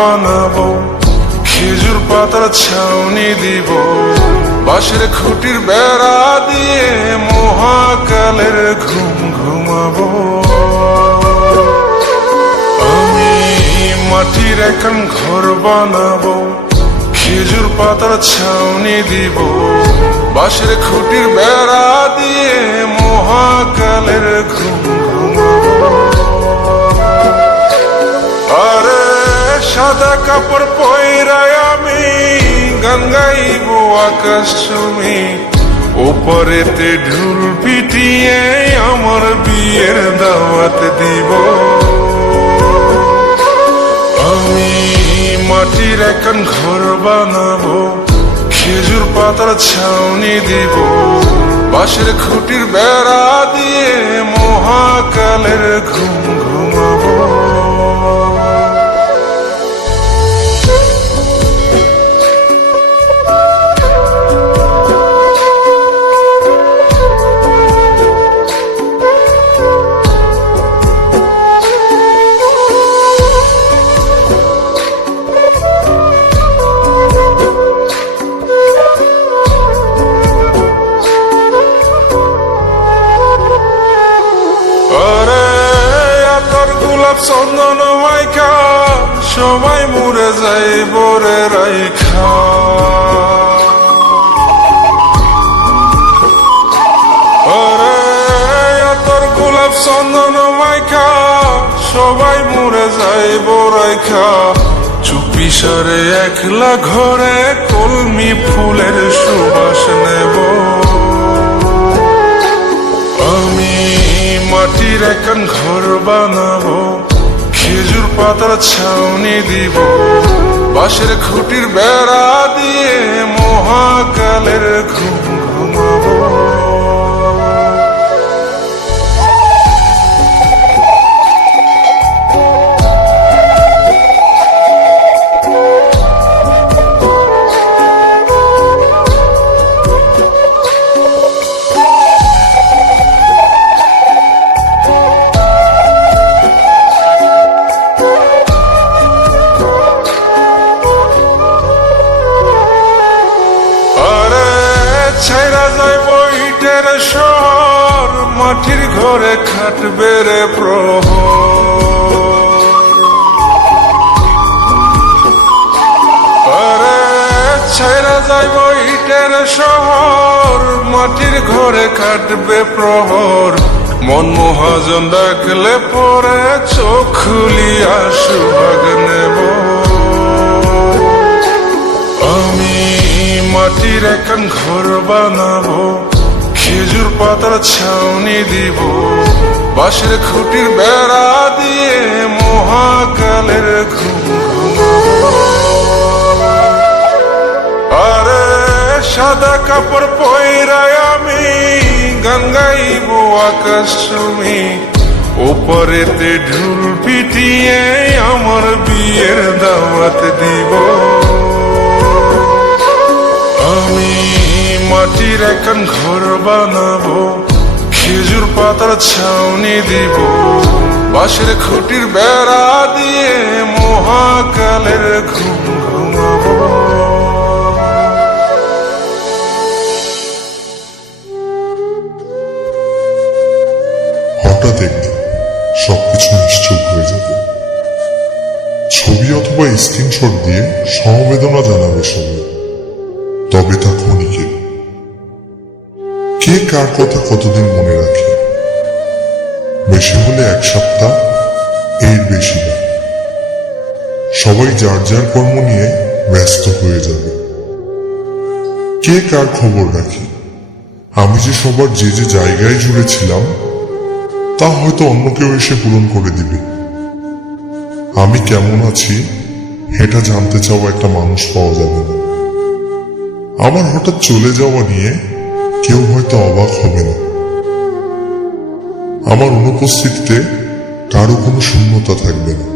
বানাবো, খেজুর পাতার ছাউনি দিব, বাঁশের খুঁটির বেড়া দিয়ে মহাকালের ঘুম ঘুমাবো। আমি মাটির এখন ঘর বানাবো, খেজুর পাতার ছাউনি দিব, বাঁশের খুঁটির বেড়া দিয়ে মহাকালের ঘুম ঘুমাবো। আরে সাদা কাপড় পয়রায় আমি গান গাইব আকাশ ছুমি, ওপরেতে ঢুল পিটিয়ে আমার বিয়ের দাওয়াত দিব। আমি মাটির এখন ঘর বানাবো, খেজুর পাতার ছাউনি দিব, বাঁশের খুঁটির বেড়া দিয়ে মহাকালের ঘুম ঘুমাবো। চন্দন মাইকা সবাই মরে যাই বরে রাইখা, তোর গোলাপ চন্দন মাইকা সবাই মরে যাই বরাইখা, চুপি সারে একলা ঘরে কলমি ফুলের সুবাস নেব। আমি মাটির এখন ঘর বানাবো, খেজুর পাতার ছাউনি দিব, বাঁশের খুঁটির বেড়া দিয়ে মহাকালের ঘুম ঘুমাবো। শহর মাটির ঘরে খাটবে রে প্রহর, আরে ছাইরা যাইব ইটের শহর, মাটির ঘরে খাটবে প্রহর। মন মহাজন ডাকলে পরে চোখ খুলিয়া সুভাগ নেব। আমি মাটির এখন ঘর বানাবো, খেজুর পাতার ছাউনি দিব, বাঁশের খুঁটির বেড়া দিয়ে মহাকালের ঘুম ঘুমাবো। আরে সাদা কাপড় পয়রায় আমি গান গাইব আকাশ ছুমি, ওপরেতে ঢুল পিটিয়ে আমার বিয়ের দাওয়াত দিব। আমি মাটির এখন ঘর বানাবো, খেজুর পাতার ছাউনি দিব, বাঁশের খুঁটির বেড়া দিয়ে মহাকালের ঘুম ঘুমাবো। হঠাৎ একদিন সবকিছু নিশ্চুপ হয়ে যাবে, ছবি অথবা স্ক্রিনশট দিয়ে সমবেদনা জানাবে সবাই, তবে তা ক্ষণিকের। কে কার কথা কতদিন মনে রাখে, বেশি হলে এক সপ্তাহ, এর বেশি না। সবাই যার যার কর্ম নিয়ে ব্যস্ত হয়ে যাবে। কে কার খবর রাখে, আমি যে সবার যে যে জায়গায় জুড়েছিলাম তা হয়তো অন্য কেউ এসে পূরণ করে দিবে। আমি কেমন আছি এটা জানতে চাওয়া একটা মানুষ পাওয়া যাবে না। আমার হঠাৎ চলে যাওয়া নিয়ে কেউ হয়তো অবাক হবে না। আমার অনুপস্থিতিতে কারো কোনো শূন্যতা থাকবে না।